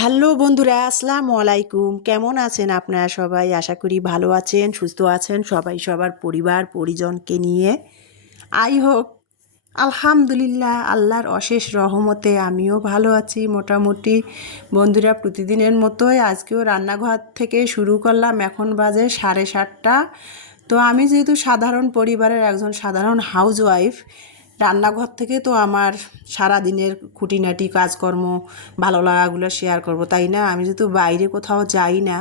Hello বন্ধুরা, আসসালামু আলাইকুম। কেমন আছেন আপনারা সবাই? আশা করি ভালো আছেন, সুস্থ আছেন সবাই, সবার পরিবার, পরিজনকে নিয়ে। আই হোক আলহামদুলিল্লাহ, আল্লাহর অশেষ রহমতে আমিও ভালো আছি মোটামুটি। বন্ধুরা, প্রতিদিনের মতোই আজকেও রান্নাঘর থেকে শুরু করলাম, এখন বাজে সাড়ে সাতটা। তো আমি যেহেতু সাধারণ পরিবারের একজন সাধারণ হাউস ওয়াইফ রান্নাঘর থেকে তো আমার সারা দিনের খুঁটিনাটি, কাজকর্ম ভালো লাগাগুলো শেয়ার করব, তাই না? আমি যেহেতু বাইরে কোথাও যাই না,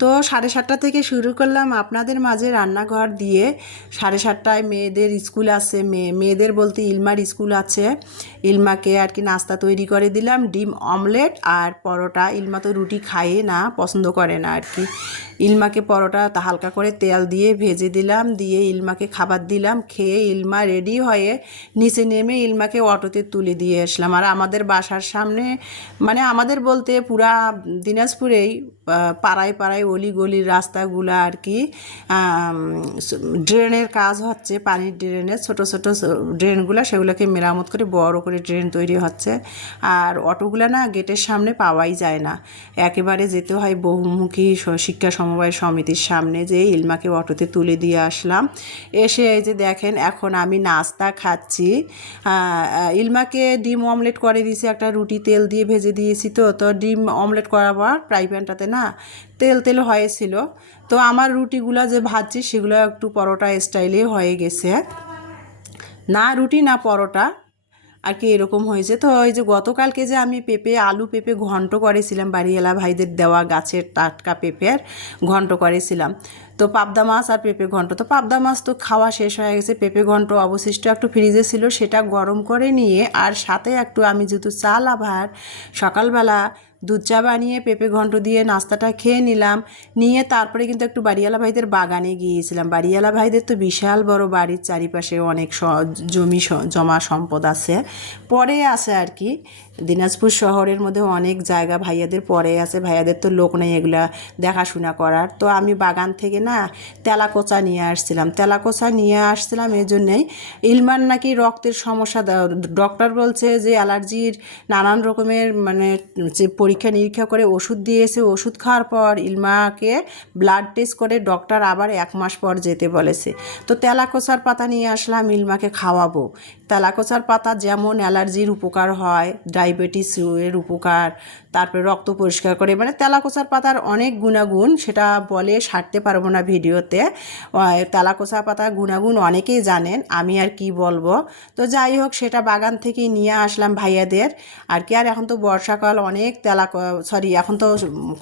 তো সাড়ে সাতটা থেকে শুরু করলাম আপনাদের মাঝে রান্নাঘর দিয়ে। সাড়ে সাতটায় মেয়েদের স্কুল আছে, মেয়ে, মেয়েদের বলতে ইলমার স্কুল আছে। ইলমাকে আর কি নাস্তা তৈরি করে দিলাম, ডিম অমলেট আর পরোটা। ইলমা তো রুটি খায় না, পছন্দ করে না আর কি। ইলমাকে পরোটা তা হালকা করে তেল দিয়ে ভেজে দিলাম, দিয়ে ইলমাকে খাবার দিলাম, খেয়ে ইলমা রেডি হয়ে নিচে নেমে ইলমাকে অটোতে তুলে দিয়ে আসলাম। আর আমাদের বাসার সামনে মানে আমাদের বলতে পুরা দিনাজপুরেই পাড়ায় পাড়ায় অলি গলির রাস্তাগুলো আর কি ড্রেনের কাজ হচ্ছে, পানির ড্রেনের ছোট ছোট ড্রেনগুলো সেগুলোকে মেরামত করে বড় করে ড্রেন তৈরি হচ্ছে। আর অটোগুলো না গেটের সামনে পাওয়াই যায় না। একেবারে যেতে হয় বহুমুখী শিক্ষা শিক্ষা সমবায় সমিতির সামনে যে ইলমাকে অটোতে তুলে দিয়ে আসলাম। এসে এই যে দেখেন, এখন আমি নাস্তা খাচ্ছি। ইলমাকে ডিম অমলেট করে দিয়েছি, একটা রুটি তেল দিয়ে ভেজে দিয়েছি তো তো ডিম অমলেট করার পর ফ্রাই প্যানটাতে না তেল তেল হয়েছিল। তো আমার রুটিগুলো যে ভাজছি, সেগুলো একটু পরোটা স্টাইলে হয়ে গেছে। না রুটি, না পরোটা। আর কি এরকম হয়েছে। তো ওই যে গতকালকে যে আমি পেঁপে, আলু পেঁপে ঘন্ট করেছিলাম, বাড়িওয়ালা ভাইদের দেওয়া গাছের টাটকা পেঁপের ঘন্ট করেছিলাম। তো পাবদা মাছ আর পেঁপে ঘন্ট। তো পাবদা মাছ তো খাওয়া শেষ হয়ে গেছে। পেঁপে ঘন্ট অবশিষ্ট একটু ফ্রিজে ছিল, সেটা গরম করে নিয়ে আর সাথে একটু আমি যেহেতু চাল আবার সকালবেলা দুধ চা বানিয়ে পেঁপে ঘন্ট দিয়ে নাস্তাটা খেয়ে নিলাম। নিয়ে তারপরে কিন্তু একটু বাড়িওয়ালা ভাইদের বাগানে গিয়েছিলাম। বাড়িওয়ালা ভাইদের তো বিশাল বড় বাড়ির চারিপাশে অনেক জমি জমা সম্পদ আছে। পরে আছে আর কি, দিনাজপুর শহরের মধ্যে অনেক জায়গা ভাইয়াদের পরে আছে। ভাইয়াদের তো লোক নেই এগুলা দেখাশোনা করার। তো আমি বাগান থেকে না তেলাকোচা নিয়ে আসছিলাম। তেলাকোচা নিয়ে আসছিলাম এই জন্যেই ইলমান নাকি রক্তের সমস্যা ডক্টর বলছে যে অ্যালার্জির নানান রকমের মানে যে পরীক্ষা নিরীক্ষা করে ওষুধ দিয়েছে ওষুধ খাওয়ার পর ইলমাকে ব্লাড টেস্ট করে ডক্টর আবার এক মাস পর যেতে বলেছে। তো তেলাকোচার পাতা নিয়ে আসলাম, ইলমাকে খাওয়াবো। তেলাকোচার পাতা যেমন অ্যালার্জির উপকার হয়, ডায়াবেটিস এর উপকার, তারপরে রক্ত পরিষ্কার করে মানে তেলাকোচার পাতার অনেক গুণাগুণ সেটা বলে সারতে পারব না ভিডিওতে। তেলাকোচা পাতার গুণাগুণ অনেকেই জানেন, আমি আর কি বলব। তো যাই হোক, সেটা বাগান থেকে নিয়ে আসলাম ভাইয়াদের। আর কি, আর এখন তো বর্ষাকাল, অনেক তেলা সরি এখন তো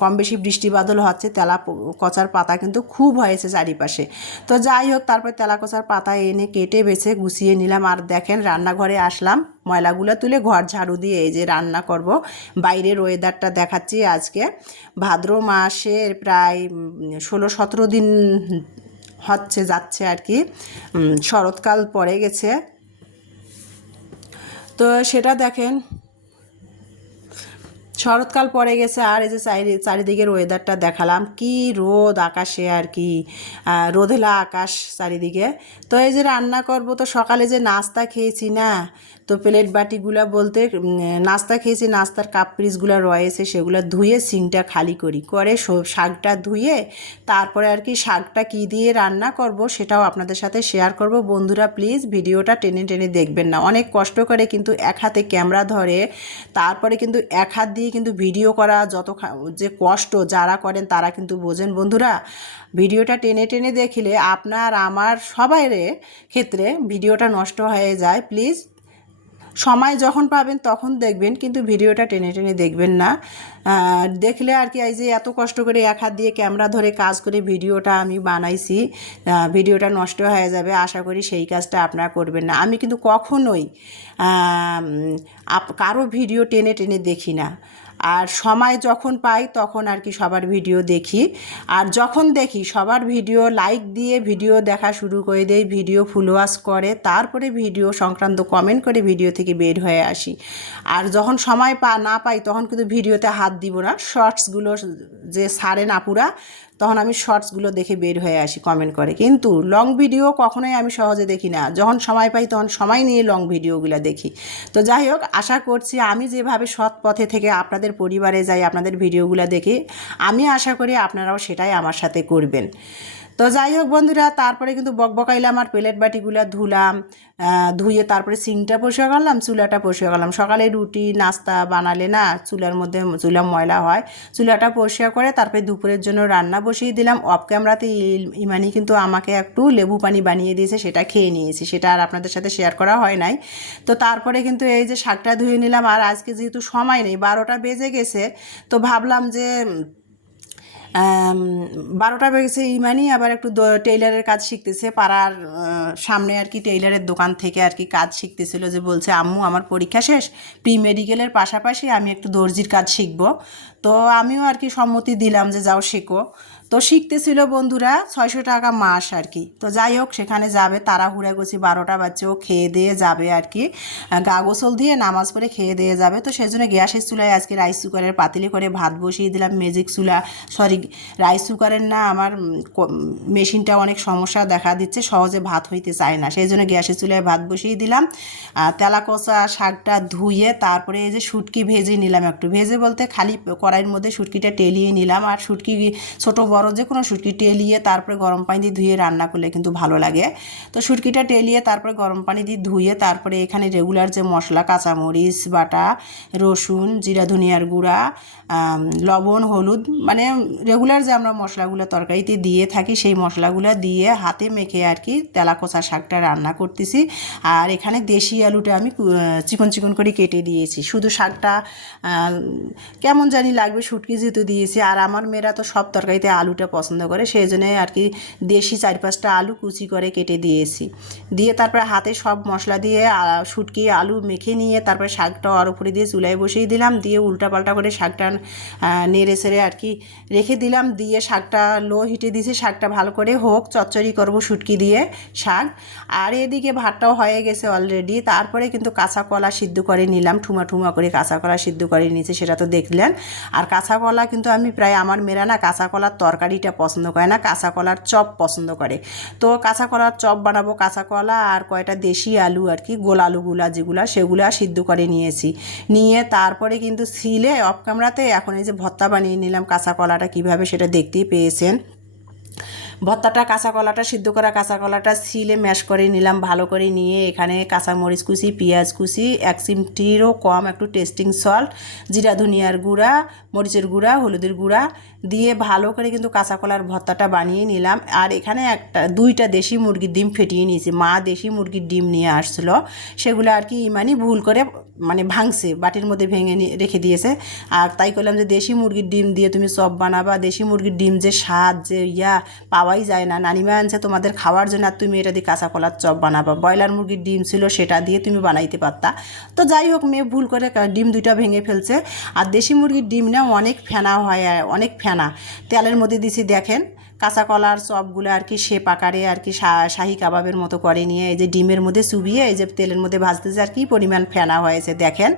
কম বেশি বৃষ্টি বাদল হচ্ছে, তেলা কচার পাতা কিন্তু খুব হয়েছে চারিপাশে। তো যাই হোক, তারপর তেলা কচার পাতা এনে কেটে বেছে গুছিয়ে নিলাম। আর দেখেন রান্নাঘরে আসলাম। ময়লাগুলো তুলে ঘর ঝাড়ু দিয়ে এই যে রান্না করব। বাইরের ওয়েদারটা দেখাচ্ছি আজকে। ভাদ্র মাসের প্রায় ষোলো সতেরো দিন হচ্ছে, যাচ্ছে আর কি। শরৎকাল পড়ে গেছে। তো সেটা দেখেন শরৎকাল পড়ে গেছে আর এই যে চারি, চারিদিকের ওয়েদারটা দেখালাম, কি রোদ আকাশে আর কি রোদেলা আকাশ চারিদিকে। তো এই যে রান্না করব, তো সকালে যে নাস্তা খেয়েছি না তো প্লেট বাটিগুলো বলতে নাস্তা খেয়েছি, নাস্তার কাপ পিসগুলো রয়েছে, সেগুলো ধুয়ে সিংটা খালি করি। করে শাকটা ধুয়ে তারপরে আর কি শাকটা কি দিয়ে রান্না করব সেটাও আপনাদের সাথে শেয়ার করব। বন্ধুরা প্লিজ ভিডিওটা টেনে টেনে দেখবেন না। অনেক কষ্ট করে কিন্তু এক হাতে ক্যামেরা ধরে, তারপরে কিন্তু এক হাত দিয়ে কিন্তু ভিডিও করা, যত যে কষ্ট যারা করেন তারা কিন্তু বোঝেন। বন্ধুরা, ভিডিওটা টেনে টেনে দেখলে আপনার, আমার সবাইয়ের ক্ষেত্রে ভিডিওটা নষ্ট হয়ে যায়। প্লিজ সময় যখন পাবেন তখন দেখবেন, কিন্তু ভিডিওটা টেনে টেনে দেখবেন না। দেখলে আর কি এই যে এত কষ্ট করে এক হাত দিয়ে ক্যামেরা ধরে কাজ করে ভিডিওটা আমি বানাইছি ভিডিওটা নষ্ট হয়ে যাবে, আশা করি সেই কাজটা আপনারা করবেন না। আমি কিন্তু কখনোই কারও ভিডিও টেনে টেনে দেখি না। আর সময় যখন পাই তখন আর কি সবার ভিডিও দেখি। আর যখন দেখি সবার ভিডিও লাইক দিয়ে ভিডিও দেখা শুরু করে দেই, ভিডিও ফুলওয়াশ করে, তারপরে ভিডিও সংক্রান্ত কমেন্ট করে ভিডিও থেকে বের হয়ে আসি। আর যখন সময় পা, না পাই তখন কিন্তু ভিডিওতে হাত দিব না। শর্টসগুলো যে সারে না পুরা তখন আমি শর্টসগুলো দেখে বের হয়ে আসি কমেন্ট করে। কিন্তু লং ভিডিও কখনোই আমি সহজে দেখি না। যখন সময় পাই তখন সময় নিয়ে লং ভিডিওগুলো দেখি। তো যাই হোক, আশা করছি আমি যেভাবে সৎ পথে থেকে আপনাদের পরিবারে যাই, আপনাদের ভিডিওগুলো দেখে, আমি আশা করি আপনারাও সেটাই আমার সাথে করবেন। তো যাই হোক বন্ধুরা, তারপরে কিন্তু বকবকাইলাম আর প্লেট বাটিগুলো ধুলাম ধুয়ে তারপরে সিংটা পরিষ্কার করলাম, চুলাটা পরিষ্কার করলাম। সকালে রুটি, নাস্তা বানালে না চুলার মধ্যে চুলা ময়লা হয়, চুলাটা পরিষ্কার করে তারপরে দুপুরের জন্য রান্না বসিয়ে দিলাম। অফ ক্যামেরাতে ইমানি কিন্তু আমাকে একটু লেবু পানি বানিয়ে দিয়েছে, সেটা খেয়ে নিয়েছি, সেটা আর আপনাদের সাথে শেয়ার করা হয় নাই। তো তারপরে কিন্তু এই যে শাকটা ধুয়ে নিলাম, আর আজকে যেহেতু সময় নেই, বারোটা বেজে গেছে, তো ভাবলাম যে বারোটা বেজেছে ইমানি, আবার একটু টেইলারের কাজ শিখতেছে। পাড়ার সামনে আর কি টেইলারের দোকান থেকে আর কি কাজ শিখতেছিল যে বলছে, আম্মু, আমার পরীক্ষা শেষ। প্রি মেডিকেলের পাশাপাশি আমি একটু দর্জির কাজ শিখব। তো আমিও আর কি সম্মতি দিলাম যে যাও শেখো। তো শিখতেছিল বন্ধুরা ছয়শো টাকা মাস আর কি। তো যাই হোক, সেখানে যাবে, তাড়াহুড়া করছি, বারোটা বাচ্চা ও খেয়ে দিয়ে যাবে আর কি। গা গোসল দিয়ে নামাজ পড়ে খেয়ে দিয়ে যাবে। তো সেই জন্য গ্যাসের চুলায় আজকে রাইস কুকারের পাতিলে করে ভাত বসিয়ে দিলাম ম্যাজিক চুলা। সরি রাইস কুকারের না, আমার মেশিনটা অনেক সমস্যা দেখা দিচ্ছে, সহজে ভাত হইতে চায় না। সেই জন্য গ্যাসের চুলায় ভাত বসিয়ে দিলাম। তেলা কষা শাকটা ধুয়ে তারপরে এই যে শুটকি ভেজে নিলাম একটু। ভেজে বলতে খালি কড়াইয়ের মধ্যে শুটকিটা টেলিয়ে নিলাম। আর শুটকি ছোট বড় যে কোনো শুটকি টেলিয়ে তারপরে গরম পানি দিয়ে ধুয়ে রান্না করলে কিন্তু ভালো লাগে। তো শুটকিটা টেলিয়ে তারপরে গরম পানি দিয়ে ধুয়ে তারপরে এখানে রেগুলার যে মশলা, কাঁচামরিচ, বাটা, রসুন, জিরা, ধনিয়ার গুঁড়া লবণ, হলুদ মানে রেগুলার যে আমরা মশলাগুলো তরকারিতে দিয়ে থাকি সেই মশলাগুলো দিয়ে হাতে মেখে আর কি তেলা কষা শাকটা রান্না করতেছি। আর এখানে দেশি আলুটা আমি চিকন চিকন করে কেটে দিয়েছি। শুধু শাকটা কেমন জানি লাগবে শুটকি যেহেতু দিয়েছি। আর আমার মেয়েরা তো সব তরকারিতে আলুটা পছন্দ করে, সেই জন্য আর কি দেশি চার পাঁচটা আলু কুচি করে কেটে দিয়েছি। দিয়ে তারপরে হাতে সব মশলা দিয়ে শুটকি, আলু মেখে নিয়ে তারপরে শাকটা ওর উপরে দিয়ে চুলায় বসিয়ে দিলাম। দিয়ে উল্টা পাল্টা করে শাকটা নেড়ে সেড়ে আর কি রেখে দিলাম। দিয়ে শাকটা লো হিটে দিয়েছি, শাকটা ভালো করে হোক, চচ্চড়ি করব শুটকি দিয়ে শাক। আর এদিকে ভাতটাও হয়ে গেছে অলরেডি তারপরে কিন্তু কাঁচা কলা সিদ্ধ করে নিলাম, ঠুমা ঠুমা করে কাঁচা কলা সিদ্ধ করে নিয়েছে, সেটা তো দেখলেন। আর কাঁচা কলা কিন্তু আমি প্রায়, আমার মেয়েরা না কাঁচা কলার তরকারিটা পছন্দ করে না কাঁচা কলার চপ পছন্দ করে। তো কাঁচা কলার চপ বানাবো কাঁচা কলা আর কয়টা দেশি আলু আর কি, গোল আলুগুলা যেগুলো সেগুলো সিদ্ধ করে নিয়েছি। নিয়ে তারপরে কিন্তু সিলে অফ ক্যামেরাতে এখন এই যে ভর্তা বানিয়ে নিলাম কাঁচা কলাটা কীভাবে সেটা দেখতেই পেয়েছেন। ভর্তাটা কাঁচা কলাটা সিদ্ধ করা কাঁচা কলাটা সিলে ম্যাশ করে নিলাম, ভালো করে নিয়ে এখানে কাঁচা মরিচ কুচি, পেঁয়াজ কুচি, এক চিমটিরও কম একটু টেস্টিং সল্ট জিরা, ধনিয়ার গুঁড়া, মরিচের গুঁড়া, হলুদের গুঁড়া দিয়ে ভালো করে কিন্তু কাঁচা কলার ভর্তাটা বানিয়ে নিলাম। আর এখানে একটা, দুইটা দেশি মুরগির ডিম ফেটিয়ে নিয়েছি। মা দেশি মুরগির ডিম নিয়ে আসছিল সেগুলো আর কি ইমানি ভুল করে মানে ভাঙছে, বাটির মধ্যে ভেঙে নিয়ে রেখে দিয়েছে। আর তাই করলাম যে দেশি মুরগির ডিম দিয়ে তুমি চপ বানাবা। দেশি মুরগির ডিম যে স্বাদ, যে ইয়া, পাওয়াই যায় না। নানিমা আনছে তোমাদের খাওয়ার জন্য আর তুমি এটা দিয়ে কাঁচা কলার চপ বানাবা। ব্রয়লার মুরগির ডিম ছিল সেটা দিয়ে তুমি বানাইতে পারতা। তো যাই হোক, মেয়ে ভুল করে ডিম দুইটা ভেঙে ফেলছে। আর দেশি মুরগির ডিম না অনেক ফেনা হয়, অনেক ফেনা। তেলের মধ্যে দিছি, দেখেন। কাঁচা কলার চপগুলো আর কি শেপ আকারে আর কি শাহি কাবাবের মতো করে নিয়ে এই যে ডিমের মধ্যে চুবিয়ে এই যে তেলের মধ্যে ভাজতেছে আর কি, পরিমাণ ফেনা হয়েছে, দেখেন।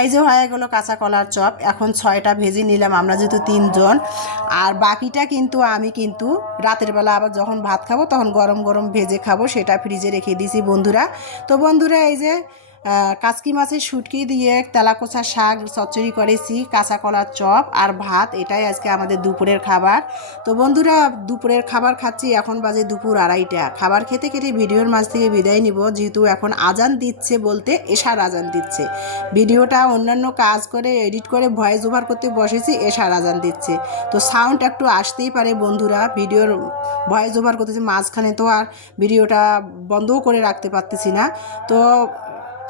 এই যে হয়ে গেলো কাঁচা কলার চপ, এখন ছয়টা ভেজে নিলাম আমরা যেহেতু তিনজন। আর বাকিটা কিন্তু আমি কিন্তু রাতের বেলা আবার যখন ভাত খাব তখন গরম গরম ভেজে খাব, সেটা ফ্রিজে রেখে দিয়েছি বন্ধুরা। তো বন্ধুরা এই যে কাচকি মাছের শুটকি দিয়ে তেলাকোচা শাক চচ্চড়ি করেছি কাঁচা কলার চপ আর ভাত, এটাই আজকে আমাদের দুপুরের খাবার। তো বন্ধুরা, দুপুরের খাবার খাচ্ছি, এখন বাজে দুপুর আড়াইটা। খাবার খেতে খেতে ভিডিওর মাঝ থেকে বিদায় নিব, যেহেতু এখন আজান দিচ্ছে বলতে এশার আজান দিচ্ছে। ভিডিওটা অন্যান্য কাজ করে, এডিট করে, ভয়েস ওভার করতে বসেছি, এশার আজান দিচ্ছে। তো সাউন্ড একটু আসতেই পারে বন্ধুরা, ভিডিওর ভয়েস ওভার করতেছি, মাঝখানে তো আর ভিডিওটা বন্ধও করে রাখতে পারতেছি না। তো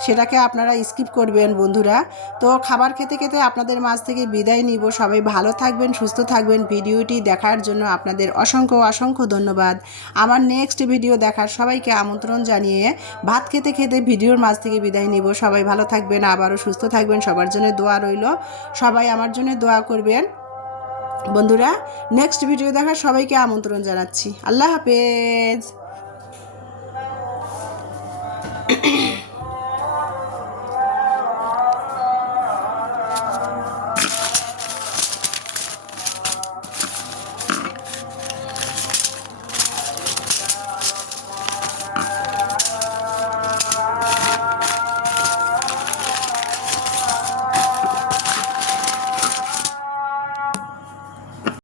সেটাকে আপনারা স্কিপ করবেন বন্ধুরা। তো খাবার খেতে খেতে আপনাদের মাঝ থেকে বিদায় নিব। সবাই ভালো থাকবেন, সুস্থ থাকবেন। ভিডিওটি দেখার জন্য আপনাদের অসংখ্য অসংখ্য ধন্যবাদ। আমার নেক্সট ভিডিও দেখার সবাইকে আমন্ত্রণ জানিয়ে ভাত খেতে খেতে ভিডিওর মাঝ থেকে বিদায় নিব। সবাই ভালো থাকবেন, আবারও সুস্থ থাকবেন। সবার জন্য দোয়া রইল। সবাই আমার জন্য দোয়া করবেন। বন্ধুরা নেক্সট ভিডিও দেখার সবাইকে আমন্ত্রণ জানাচ্ছি। আল্লাহ হাফেজ।